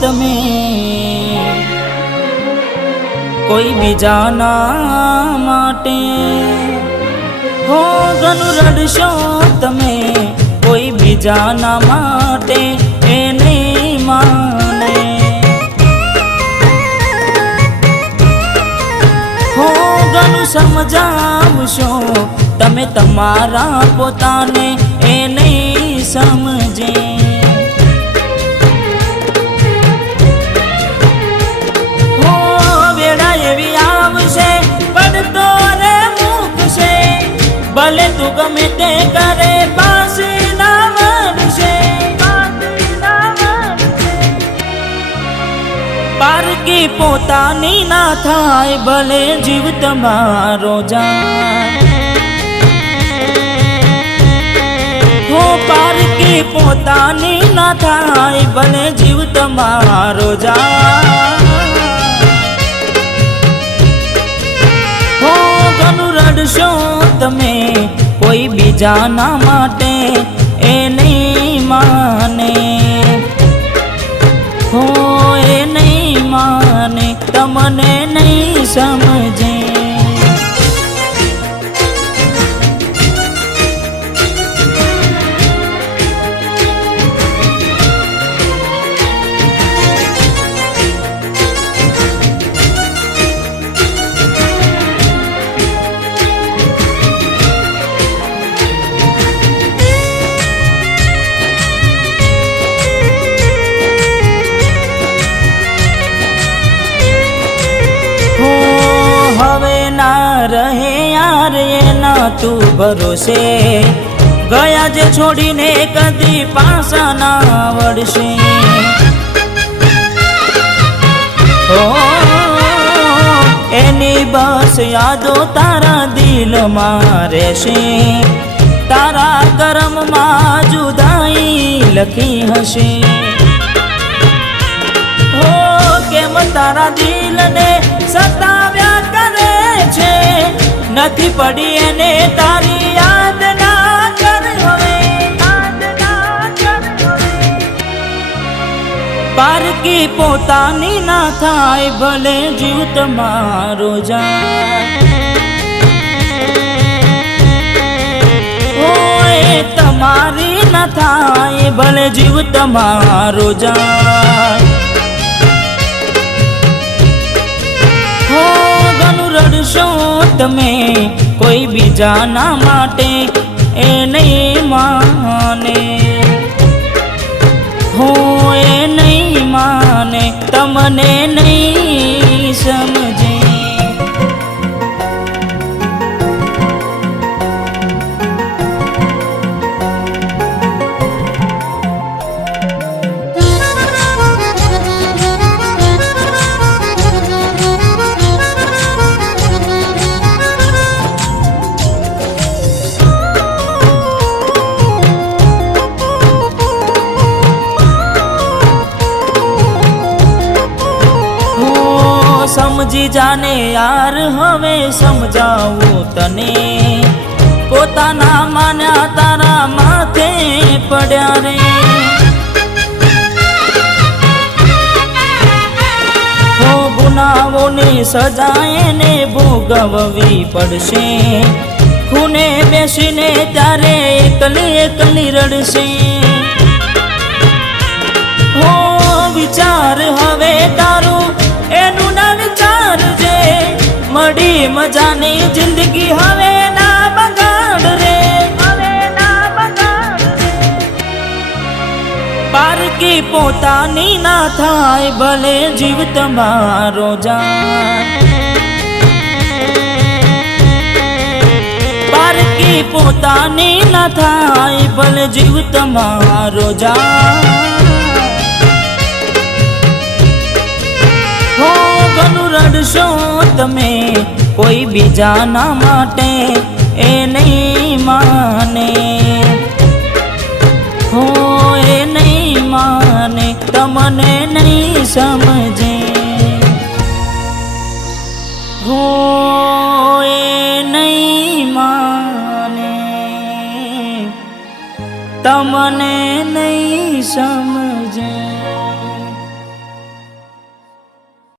તમે કોઈ બીજાના માટે, હો ઘણું રડશો તમે કોઈ બીજાના માટે એ નહીં માને, હો ઘણું સમજાવશો તમે તમારા પોતાને એ નહીં સમજે, હો વેળા એવી આવશે પડતો રે મૂકશે, ભલે તું ગમે તે કરે પાછી ના વળશે, પારકી પોતાની ના થાય ભલે જીવ તમારો જાય, હો પારકી પોતાની ના થાય ભલે જીવ તમારો જાય, હો ઘણું રડશો તમે કોઈ બીજાના માટે એ નહીં માને, હો એ નહીં માને તમને નહીં સમજે, રહે યાર એના તું ભરોસે, ગયા જે છોડીને કદી પાછા ના વળશે, ઓ એની બસ યાદો તારા દિલમાં રહેશે, તારા કર્મમાં જુદાઈ લખી હશે, હો કેમ તારા દિલને સતાવ્યા કરે છે, નથી પડી એને તારી યાદ ના કર હવે, પારકી પોતાની ના થાય ભલે જીવ તમારો જાય, ઓય તમારી ના થાય ભલે જીવ તમારો જાય, હો ઘણું રડશો તમે કોઈ બીજાના માટે એ નહીં માને, હો એ નહીં માને તમને નહીં સમજે, સમજી જાને યાર હવે સમજાવું તને, પોતાના માન્યા તારા માથે પડ્યા રે, હો ગુનાઓની સજા એને ભોગવવી પડશે, ખૂને બેસીને ત્યારે એકલી એકલી રડશે, હો વિચાર હવે તારું એનું ના વિચારજે, મળી મજાની જિંદગી હવે ના બગાડ રે, પારકી પોતાની ના થાય ભલે જીવ તમારો જાય, પારકી પોતાની ના થાય ભલે જીવ તમારો જાય, હો ઘણું રડશો તમે કોઈ બીજાના માટે એ નહીં માને, હો એ નહીં માને તમને નહીં સમજે, હો એ નહીં માને તમને નહીં સમજે।